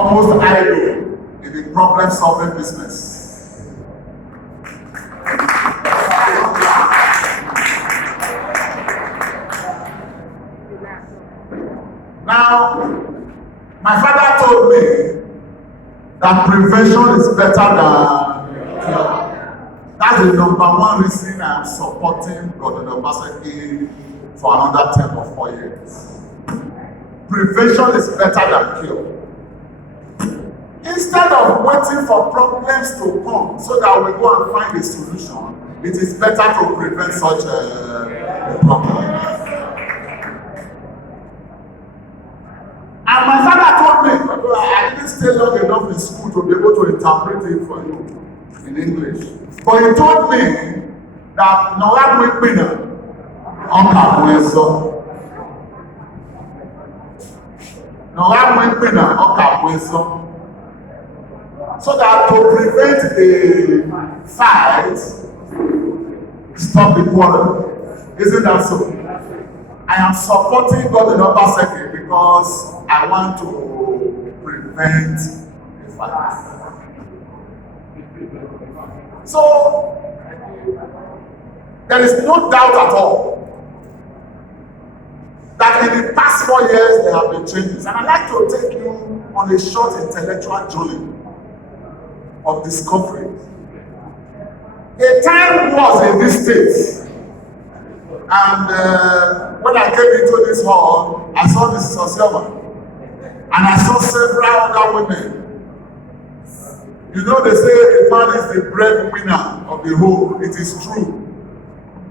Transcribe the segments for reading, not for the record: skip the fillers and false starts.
almost idle in the problem-solving business. Now, my father told me that prevention is better than cure. That's the number one reason I'm supporting Governor Obaseki for another term of 4 years. Prevention is better than cure. Instead of waiting for problems to come so that we go and find a solution, it is better to prevent such a problem. And my father told me, I didn't stay long enough in school to be able to interpret it for you in English. But he told me that Noah Wikpina, so that to prevent a fight, stop the quarrel. Isn't that so? I am supporting Governor Obaseki because I want to prevent a fight. So, there is no doubt at all that in the past 4 years there have been changes. And I'd like to take you on a short intellectual journey of discovery. A time was in this state, and when I came into this hall, I saw Mrs. Osioma, and I saw several other women. You know, they say a man is the breadwinner of the home. It is true.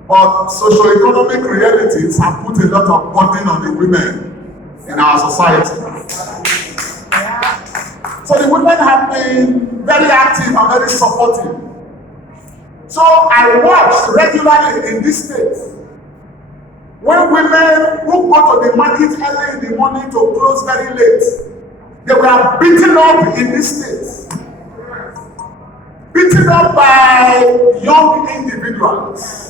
But socio-economic realities have put a lot of burden on the women in our society. So the women have been very active and very supportive. So I watched regularly in this state when women who go to the market early in the morning to close very late, they were beaten up in this state. Beaten up by young individuals.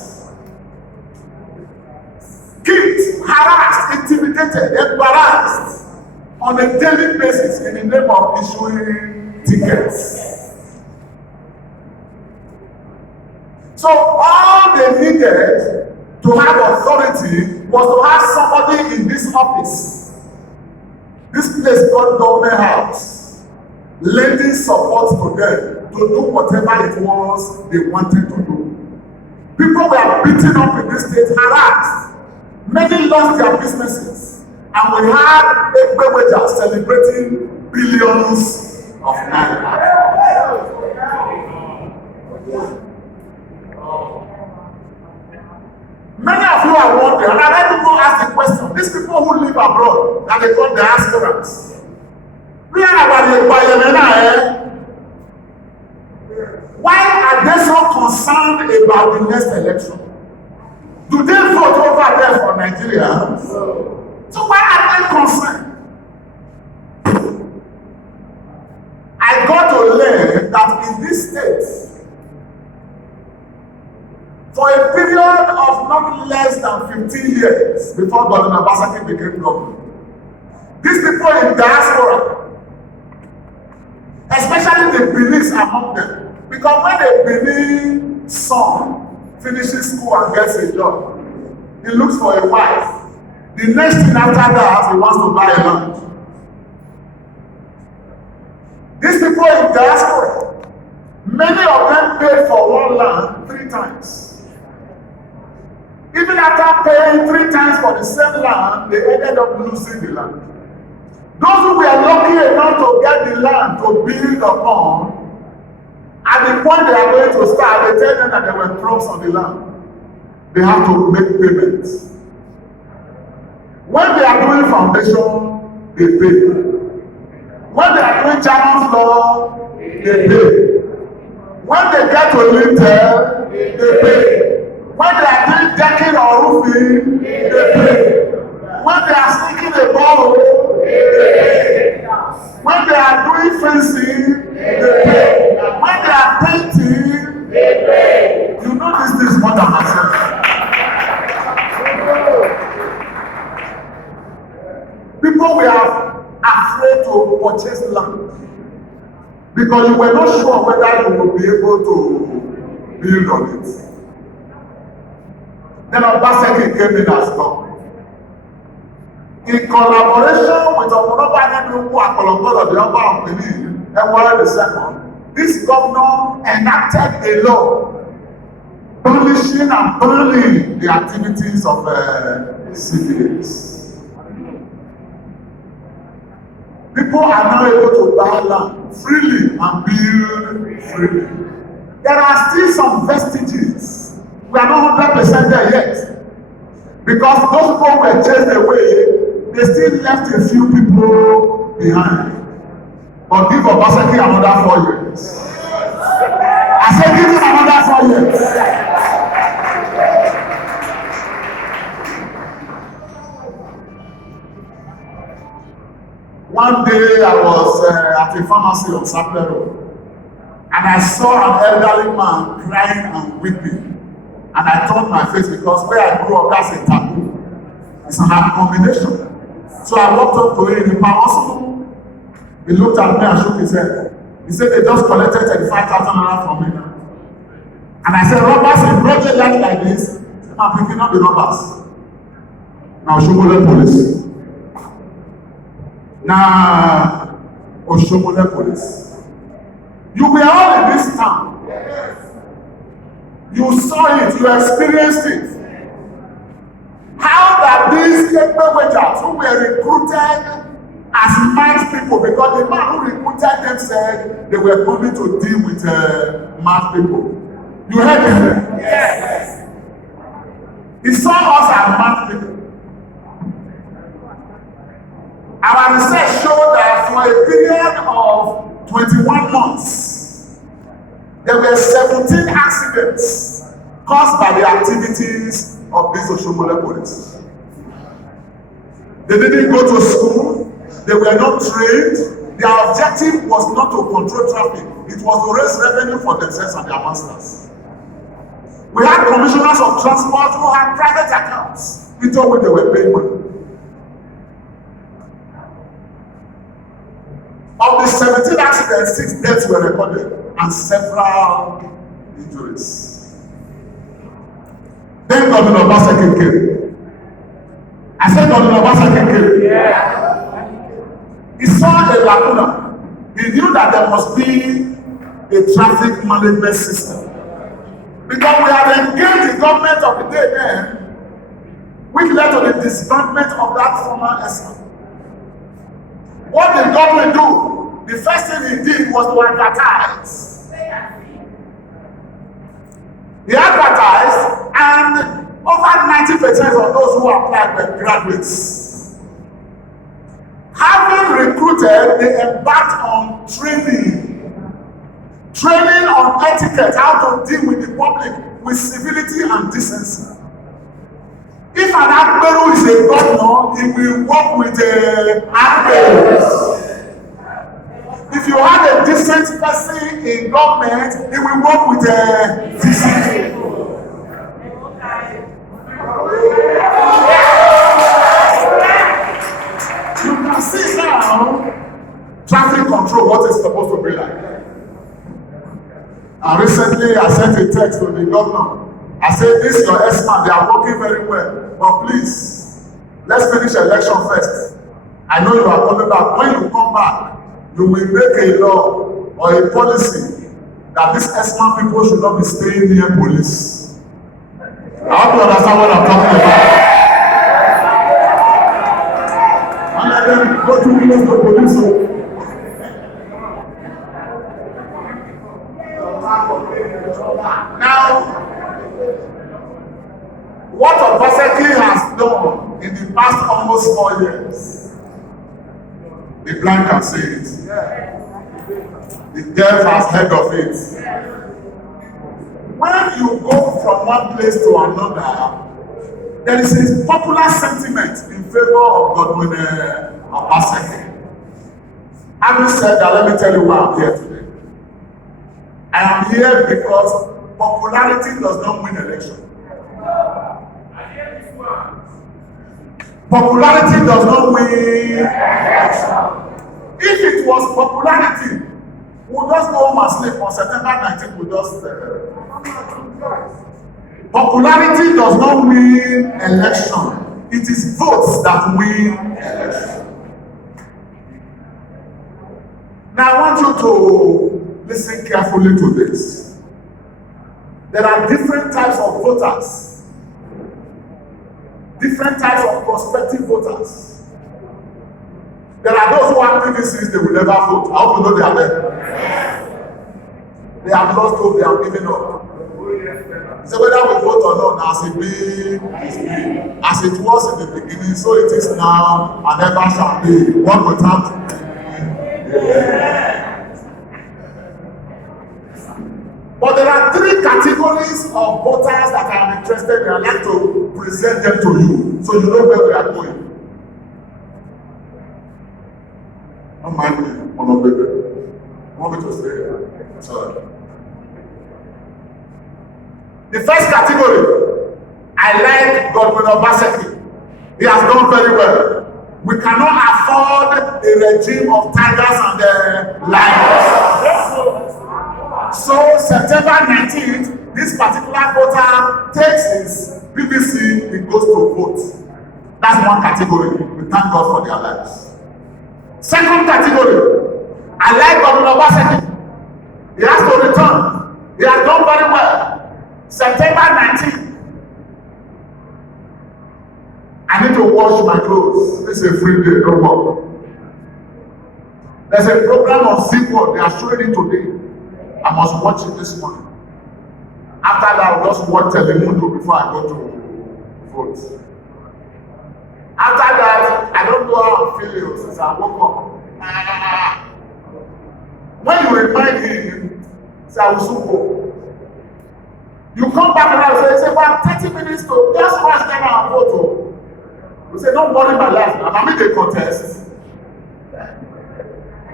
Kicked, harassed, intimidated, embarrassed on a daily basis in the name of issuing tickets. So all they needed to have authority was to have somebody in this office, this place called Government House, lending support to them to do whatever it was they wanted to do. People were beaten up in this state, harassed. Many lost their businesses, and we had Egbeweja celebrating billions of naira. Many of you are wondering, and I let people ask the question, these people who live abroad, that they call diasporans, why are they so concerned about the next election? Do they vote over there for Nigeria? So why are they concerned? I got to learn that in this state, for a period of not less than 15 years before Governor Obaseki became governor, these people in diaspora, especially the Benis among them, because when a Benin son finishes school and gets a job, he looks for a wife. The next thing after that, he wants to buy a land. These people in diaspora, many of them paid for one land 3 times. Even after paying 3 times for the same land, they ended up losing the land. Those who were lucky enough to get the land to build upon, at the point they are going to start, they tell them that there were crops on the land. They have to make payments. When they are doing foundation, they pay. When they are doing German floor, they pay. When they get to lintel, they pay. When they are doing decking or roofing, they pay. When they are sticking a ball, they pay. When they are doing fencing, they pay. When they are painting, they pay. You know this is more than myself. People were afraid to purchase land because you were not sure whether you would be able to build on it. Then Obaseki came in as God. In collaboration with Omonoba Akolongolo, the Oba of Benin, Ewore II, this governor enacted a law punishing and banning the activities of civilians. People are now able to buy land freely and build freely. There are still some vestiges. We are not 100% there yet. Because those people were chased away, they still left a few people behind. But give Obaseki another 4 years. I said give him another 4 years. One day I was at a pharmacy on Sapler Road, and I saw an elderly man crying and weeping. And I turned my face because where I grew up, that's a taboo. It's an abomination. So I walked up to him in Pawasu. He looked at me and shook his head. He said they just collected 35,000 naira from me now. And I said, robbers in broad daylight like this, I'm picking up the robbers. Now Oshomole police. Now Oshomole police. You were all in this town. You saw it, you experienced it. How that these Ekpewejats who were recruited as mad people, because the man who recruited them said they were coming to deal with mad people. You heard him? Yes. He saw us as mad people. Our research showed that for a period of 21 months, there were 17 accidents caused by the activities of these Oshomole police. They didn't go to school, they were not trained. Their objective was not to control traffic, it was to raise revenue for themselves and their masters. We had commissioners of transport who had private accounts into which they were paying money. Of the 17 accidents, 6 deaths were recorded and several injuries. Then Governor Obaseki came. I said Governor Obaseki came. Yeah. He saw a lacuna. He knew that there must be a traffic management system. Because we had engaged the government of the day then, which led to the disbandment of that former ESMA. What did government do? The first thing he did was to advertise. He advertised, and over 90% of those who applied were graduates. Having recruited, they embarked on training on etiquette, how to deal with the public with civility and decency. If an Agberu is a governor, he will work with the Agberus. If you have a decent person in government, he will work with the decent people. You can see now traffic control, what it's supposed to be like. And recently I sent a text to the governor. I said, this is your ESMA, they are working very well. But please, let's finish election first. I know you are coming back. When you come back, you will make a law or a policy that these ESMA people should not be staying near police. I hope you understand what I'm talking about. And let them go too close to police. Now, what Obaseki has done in the past almost 4 years, the blind can see it. The deaf has heard of it. When you go from one place to another, there is a popular sentiment in favor of Godwin Obaseki. Having said that, let me tell you why I'm here today. I am here because popularity does not win election. Popularity does not win election. If it was popularity, we'll just go home and sleep on September 19th. We'll just. Popularity does not win election. It is votes that win election. Now I want you to listen carefully to this. There are different types of voters. Different types of prospective voters. There are those who have PVCs, they will never vote. I hope you know they are there. They have lost hope, they have given up. So whether we vote or not, as it be, as it was in the beginning, so it is now, and ever shall be. One will have to. But there are three categories of voters that I am interested in. I'd like to present them to you, so you know where we are going. Don't mind me, one of baby. I want me to stay. Sorry. The first category, I like Godwin Obaseki. He has done very well. We cannot afford a regime of tigers and lions. So September 19th, this particular voter takes his PVC, he goes to vote. That's one category. We thank God for their lives. Second category, I like Godwin Obaseki. He has to return. He has done very well. September 19th. I need to wash my clothes. This is a free day, don't work. There's a program on Zippo. They are showing it today. I must watch it this morning. After that, I'll just watch Telemundo before I go to vote. After that, I don't know how I'm feeling since I woke up. When you remind him, say, I will soon go. You come back and say, well, 30 minutes to just rush them and vote. You say, don't worry my life. I mean, they contest.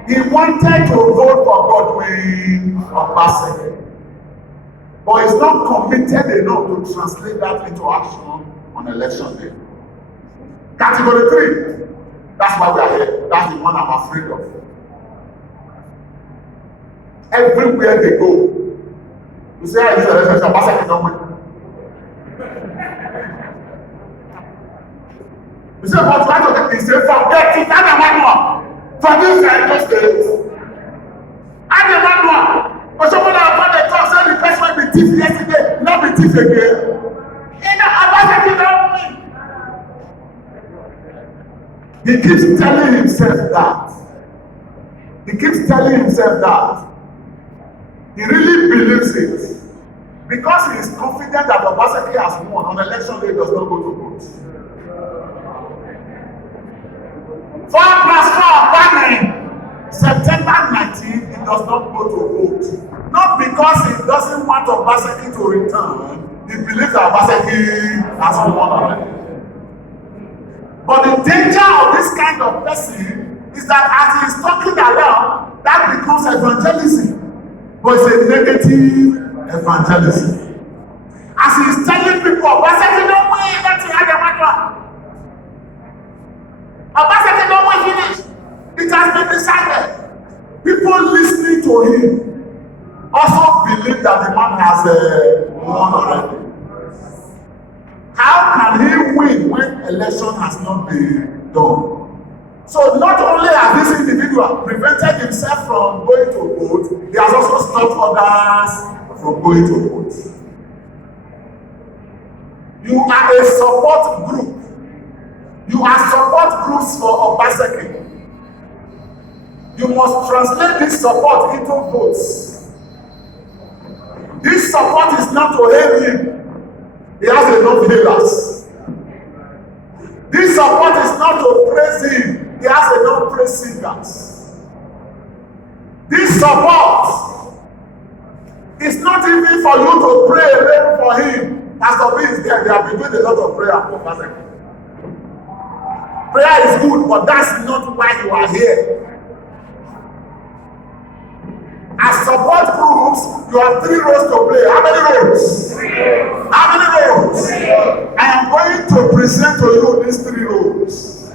He wanted to vote for Godwin Obaseki, but he's not committed enough to translate that into action on election day. Category 3, that's why we are here. That's the one I'm afraid of. Everywhere they go, you say, I use election, Obaseki don't win. You say, but why don't they say, forget it, I don't want. For this I just did it. I demand one. But someone about the talk said the person will be thief yesterday, not be thief again. In the Obaseki don't win. He keeps telling himself that. He keeps telling himself that. He really believes it. Because he is confident that Obaseki has won on election day, he does not go to vote. 4 plus 4 banning. September 19th, he does not go to vote. Not because he doesn't want Obaseki to return, he believes that Obaseki has won already. But the danger of this kind of person is that as he is talking aloud, that becomes evangelism. But it's a negative evangelism. As he is telling people, Obaseki don't win, that's the other matter. Obaseki don't win finish. It has been decided. People listening to him also believe that the man has won already. How can he win when election has not been done? So not only has this individual prevented himself from going to vote, he has also stopped others from going to vote. You are a support group. You are support groups for Obaseki. You must translate this support into votes. This support is not to hail him. He has enough hailers. This support is not to praise him. He has enough praise singers. This support is not even for you to pray for him. Pastor B is there. They have been doing a lot of prayer for Obaseki. Prayer is good, but that's not why you are here. As support groups, you have 3 roles to play. How many roles? 3 roles. How many roles? 3 roles. I am going to present to you these 3 roles.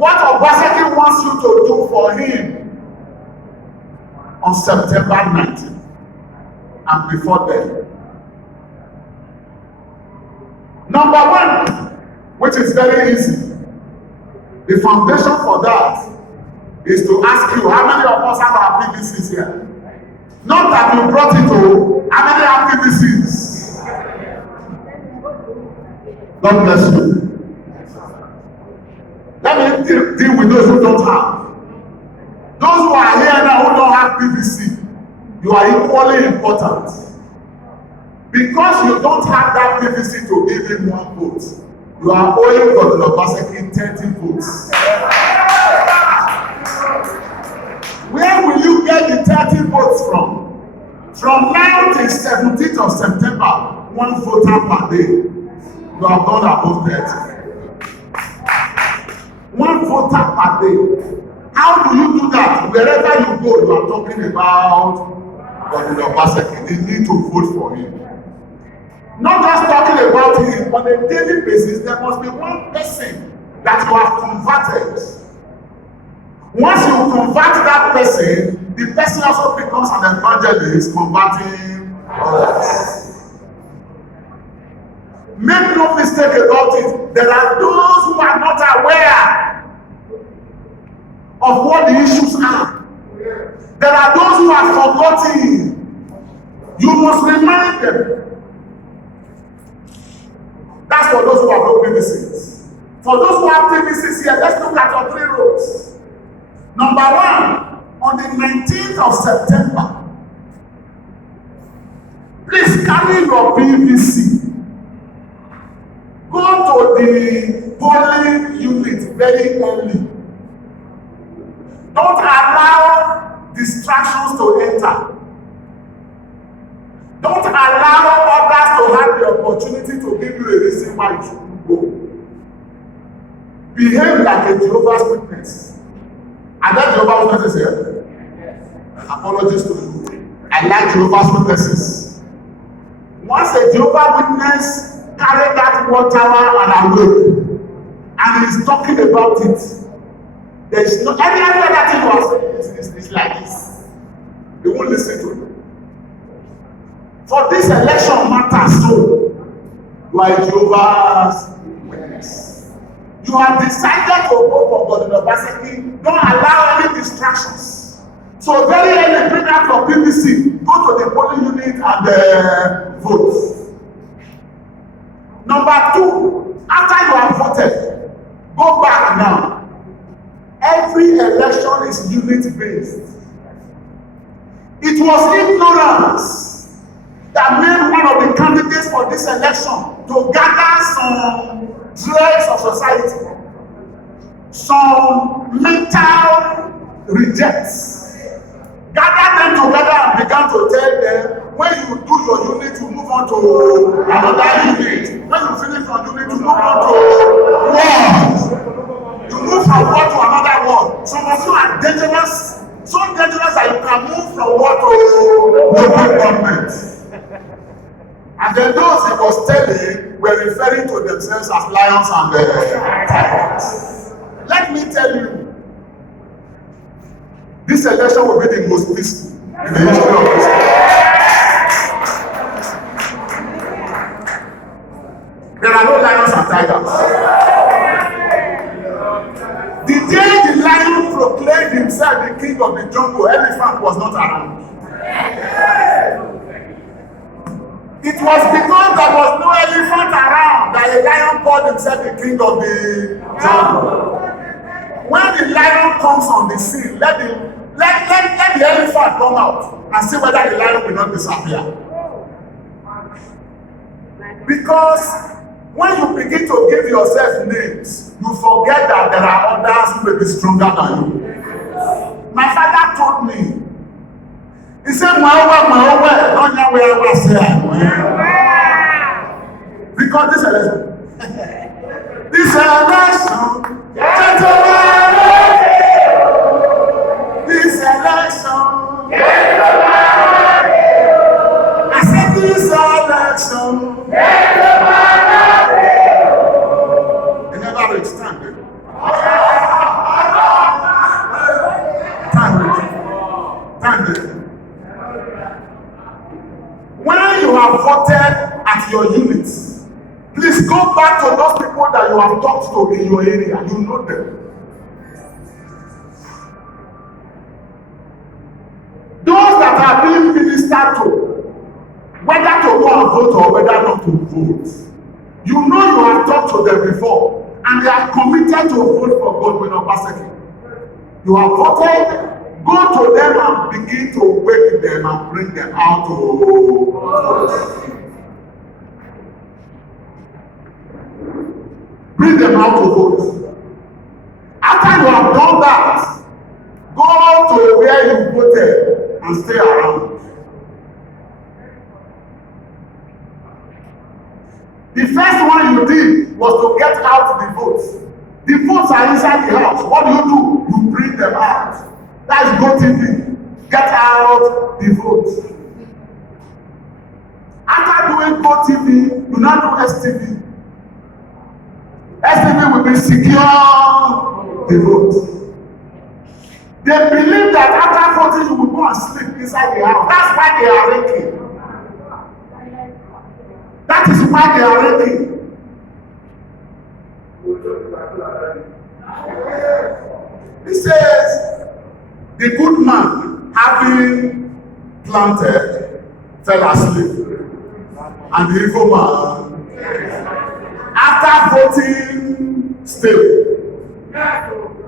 what Obaseki wants you to do for him on September 19th and before then. Number one, which is very easy. The foundation for that is to ask you, how many of us have our PVCs here? Not that you brought it to, how many have PVCs? God bless you. Let me deal with those who don't have. Those who are here now who don't have PVC, you are equally important. Because you don't have that PVC to give him one vote, you are owing Governor Obaseki 30 votes. Where will you get the 30 votes from? From now till 17th of September, one voter per day. You have done above 30. One voter per day. How do you do that? Wherever you go, you are talking about Governor Obaseki. They need to vote for him. Not just talking about him, on a daily basis, there must be one person that you have converted. Once you convert that person, the person also becomes an evangelist converting others. Make no mistake about it. There are those who are not aware of what the issues are. There are those who are forgotten. You must remind them. That's for those who have no PVCs. For those who have PVCs here, let's look at your 3 roads. Number one, on the 19th of September, please carry your PVC. Go to the polling unit very early. Don't allow distractions to enter. Don't allow others to have the opportunity to give you a reason why you should go. Behave like a Jehovah's Witness. Are there Jehovah's Witnesses here? Apologies to you. I like Jehovah's Witnesses. Once a Jehovah's Witness carry that water and away, and he's talking about it, there is no any other thing was it's like this. They won't listen to you. For this election matters so. You are a Jehovah's Witness. You have decided to vote for Governor Obaseki. Don't allow any distractions. So very early, bring out your PVC, go to the polling unit and vote. Number two, after you have voted, go back now. Every election is unit-based. It was ignorance that made one of the candidates for this election to gather some dregs of society, some mental rejects, gather them together and began to tell them, when you do your unit, you move on to another unit. When you finish your unit, you move on to ward. You move from ward to another ward. Some of you are dangerous, so dangerous that you can move from ward to local government. And then those he was telling were referring to themselves as lions and tigers. Let me tell you, this election will be the most peaceful in the history of this country. There are no lions and tigers. The day the lion proclaimed himself the king of the jungle, elephant was not around. It was because there was no elephant around that the lion called himself the king of the jungle. When the lion comes on the scene, let the elephant come out and see whether the lion will not disappear. Because when you begin to give yourself names, you forget that there are others who may be stronger than you. My father told me, he said, because this election, this election, I said this election, it never reached time. Friend, when you have voted at your unit, please go back to those people that you have talked to in your area. You know them. Those that are being ministered to, whether to go and vote or whether not to vote, you know you have talked to them before, and they are committed to vote for Godwin Obaseki. You have voted. Go to them and begin to wake them and bring them out to vote. Bring them out to vote. After you have done that, go to where you voted and stay around. The first one you did was to get out the votes. The votes are inside the house. What do? You bring them out. That's GoTV. Get out the votes. After doing GoTV, you now do STV. STV will be secure the vote. They believe that after voting you will go and sleep inside the house. That's why they are ranking. That is why they are ranking. He says, the good man, having planted, fell asleep. And the evil man, after voting, stayed.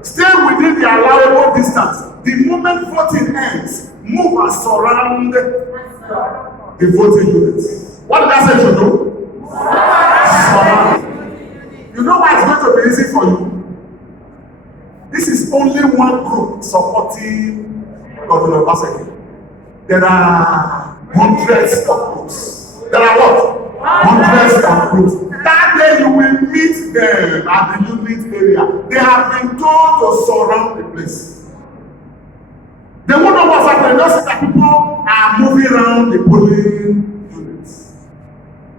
Stay within the allowable distance. The moment voting ends, move and surround the voting units. What did I say to do? Surround. You know why it's going to be easy for you? This is only one group supporting Godwin Obaseki. There are hundreds of groups. There are what? Hundreds of groups. That day you will meet them at the unit area. They have been told to surround the place. They won't know what's happening. They see that people are moving around the polling units.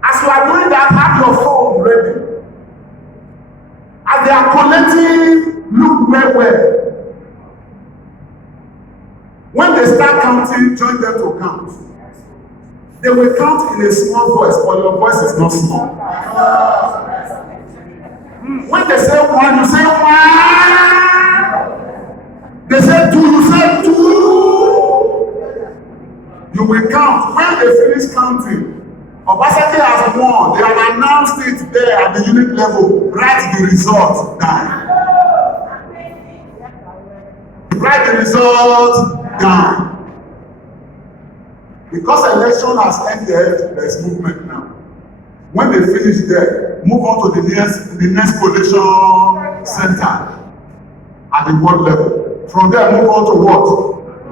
As you are doing that, have your phone ready. As they are collecting, look well. When they start counting, join them to count. They will count in a small voice, but your voice is not small. When they say one, you say one. They say two, you say two. You will count. When they finish counting, Obaseki has won. They have announced it there at the unit level. Write the result down. Write the result down. Because election has ended, there is movement now. When they finish there, move on to the next collation center at the world level. From there, move on to what?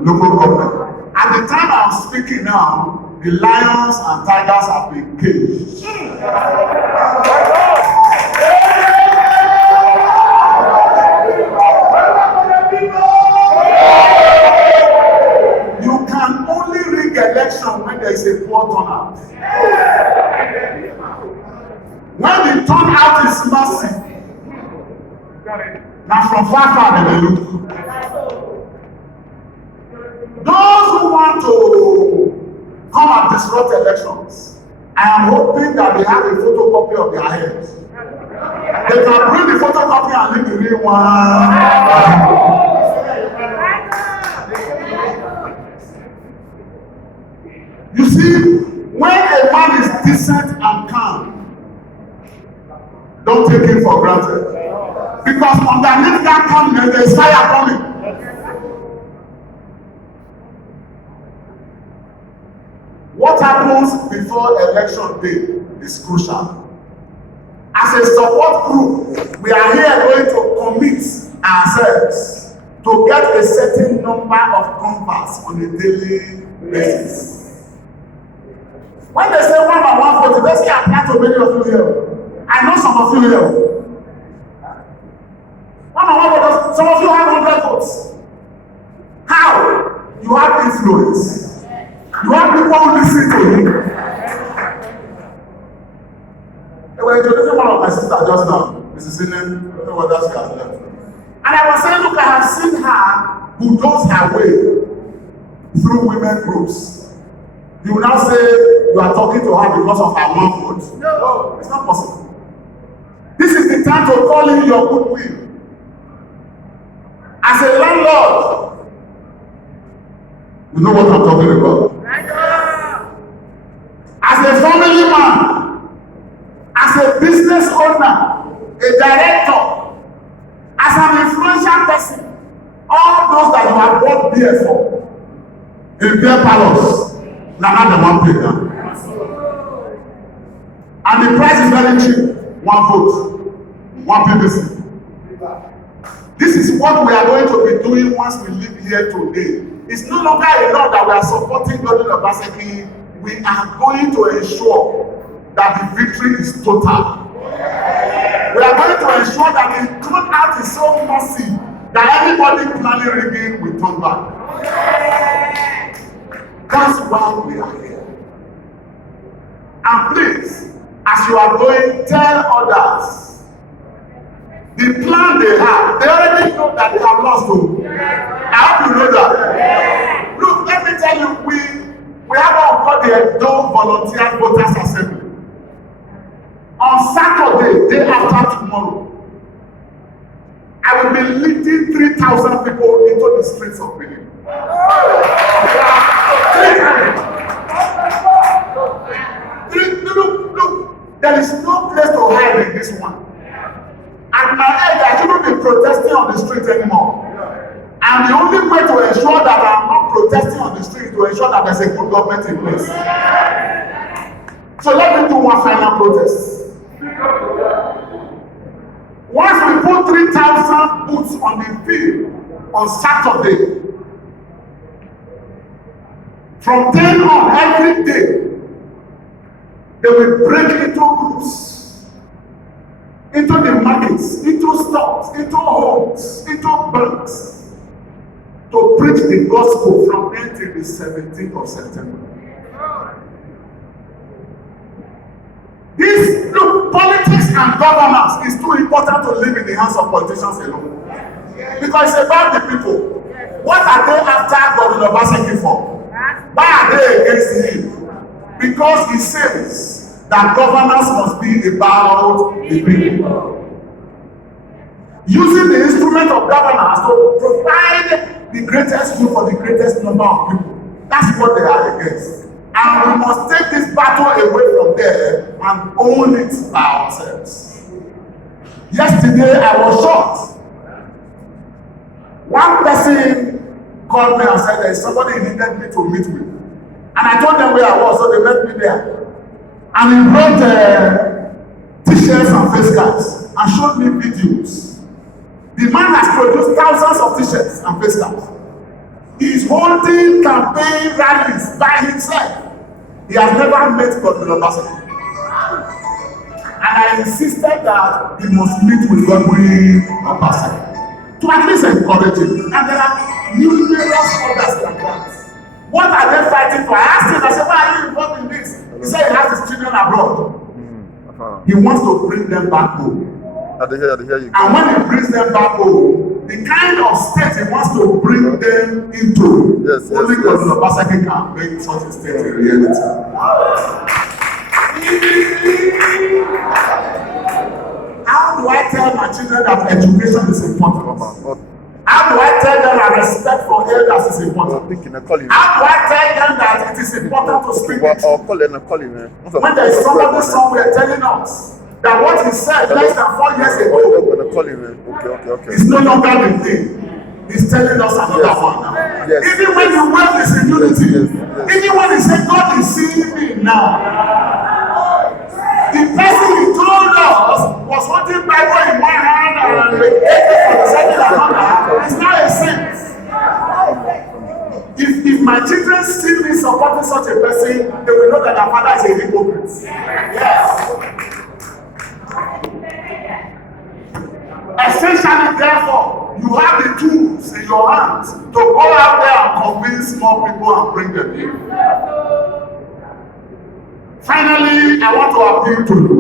Local government. At the time I'm speaking now, the lions and tigers have been caged. You can only rig election when there is a poor turnout. When the turnout is massive, now from far they look. Those who want to come and disrupt elections, I am hoping that they have a photocopy of their heads. They can bring the photocopy and leave the real one. You see, when a man is decent and calm, don't take him for granted. Because underneath that calmness, there is fire coming. What happens before election day is crucial. As a support group, we are here going to commit ourselves to get a certain number of converts on a daily basis. When they say 1 by 140, let's say I apply to many of you here. I know some of you here. 1 by 140, some of you have 100 votes. How? You have influence. You have people who listen to you. They were introducing one of my sisters just now, Mrs. Sinem, I don't know what else she has left. And I was saying, look, I have seen her bulldoze her way through women groups. You will now say you are talking to her because of her one vote. No, it's not possible. This is the time to call in your goodwill. As a landlord, you know what I'm talking about. As a family man, as a business owner, a director, as an influential person, all those that you have bought beer for, in beer parlors, now the one play now. And the price is very cheap. One vote, one PVC. This is what we are going to be doing once we leave here today. It's no longer enough that we are supporting Godwin Obaseki. We are going to ensure that the victory is total. We are going to ensure that the turnout is so massive that anybody planning rigging will turn back. That's why we are here. And please, as you are going, tell others the plan they have. They already know that they have lost hope. I hope you know that. Look, let me tell you, we have what we call the Edo Volunteer Voters Assembly. On Saturday, day after tomorrow, I will be leading 3,000 people into the streets of Benin. 3,000. Look, there is no place to hide in this one. At my age, I shouldn't be protesting on the street anymore. And the only way to ensure that I'm not protesting on the street is to ensure that there's a good government in place. So let me do one final protest. Once we put 3,000 boots on the field on Saturday, from 10 on every day, they will break into groups, into the markets, into stores, into homes, into banks, to preach the gospel from then till the 17th of September. This, look, politics and governance is too important to live in the hands of politicians alone. Because it's about the people. What are they after Godwin Obaseki for? Why are they against him? Because he says that governance must be about the people. Using the instrument of governance to provide the greatest good for the greatest number of people. That's what they are against. And we must take this battle away from there and own it by ourselves. Yesterday I was shocked. One person called me and said there is somebody he needed me to meet with. And I told them where I was, so they met me there. And he brought t-shirts and face caps and showed me videos. The man has produced thousands of t-shirts and face caps. He is holding campaign rallies by himself. He has never met Godwin Obaseki. And I insisted that he must meet with Godwin Obaseki to at least encourage him. And there are numerous others like that. What are they fighting for? I asked him, I said, why are you involved in this? He said he has his children abroad. He wants to bring them back home. And when he brings them back home, the kind of state he wants to bring them into, only Godwin Obaseki can make such a state a reality. How do I tell my children that education is important? How do I tell them that respect for elders is important? How do I tell them that it is important to speak the truth? When there is somebody somewhere telling us that what he said less than 4 years ago is no longer the thing. He's telling us another one now. Even when you work this in unity, even when he said God is seeing me now, the person he told us was holding Bible in one hand and the AK-47 in another. It's not a saint. If my children see me supporting such a person, they will know that their father is a hypocrite. Yes. Essentially, therefore, you have the tools in your hands to go out there and convince more people and bring them in. Finally, I want to appeal to you.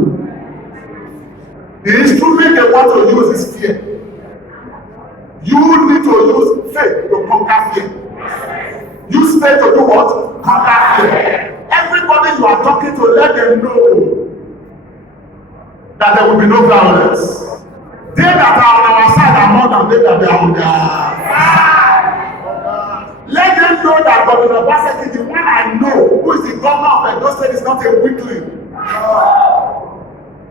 The instrument they want to use is fear. You need to use faith to conquer fear. Use faith to do what? Conquer fear. Everybody you are talking to, let them know that there will be no violence. They that are on our side are more than they that are on their side. Let them know that Governor Obaseki, the one I know, who is the governor of Edo State, is not a weakling.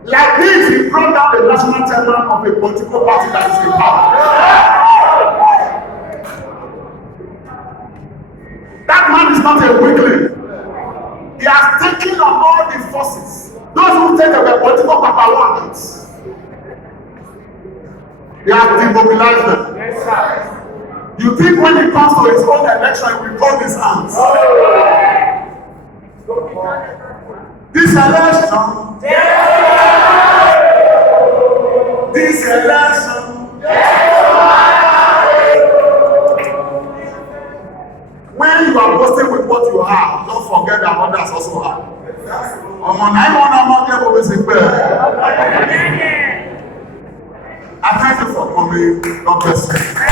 Like this, he brought down the national chairman of a political party that is in power. That man is not a weakling. He has taken on all the forces. Those who take the political papawans, he has demobilized them. Yes, sir. You think when it comes to his own election, he will fold his hands? This election, this election, when you are boasting with what you have, don't forget that others also have. I thank you for coming. God bless you.